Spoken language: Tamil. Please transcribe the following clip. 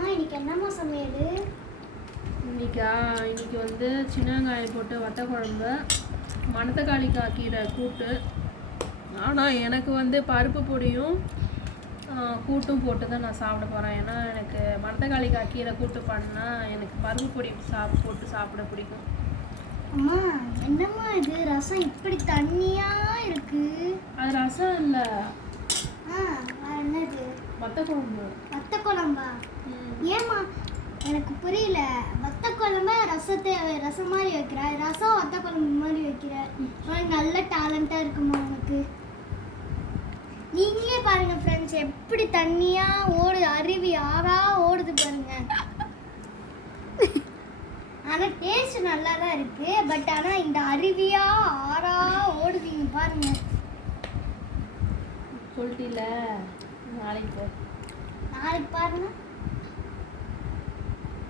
அம்மா இன்னைக்கு என்னம்மா சமையல்? இன்னைக்கு வந்து சின்ன வெங்காயம் போட்டு வத்த குழம்பு, மணத்தக்காளி கீரை கூட்டு. ஆனால் எனக்கு வந்து பருப்பு பொடியும் கூட்டும் போட்டு தான் நான் சாப்பிட போகிறேன். ஏன்னா எனக்கு மணத்தக்காளி கீரை கூட்டு பண்ணால் எனக்கு பருப்பு பொடி போட்டு சாப்பிட பிடிக்கும். அம்மா என்னம்மா இது ரசம் இப்படி தண்ணியாக இருக்கு? அது ரசம் இல்லை, என்னது? வத்த குழம்பு. வத்த குழம்பா? ஏம்மா எனக்கு புரியல. வத்த குழம்பா ரசம் மாதிரி வைக்கிற, ரசம் வத்த குழம்பு மாதிரி வைக்கிற. உனக்கு நல்ல டேலண்டாக இருக்குமா உனக்கு? நீங்களே பாருங்க ஃப்ரெண்ட்ஸ், எப்படி தண்ணியா ஓடுது, அருவி ஆறா ஓடுது பாருங்க. ஆனால் டேஸ்ட் நல்லா தான் இருக்கு. பட் ஆனால் இந்த அருவியா ஆறா ஓடுதீங்க பாருங்க. சொல்லிட்டில நாளைக்கு பாருங்க.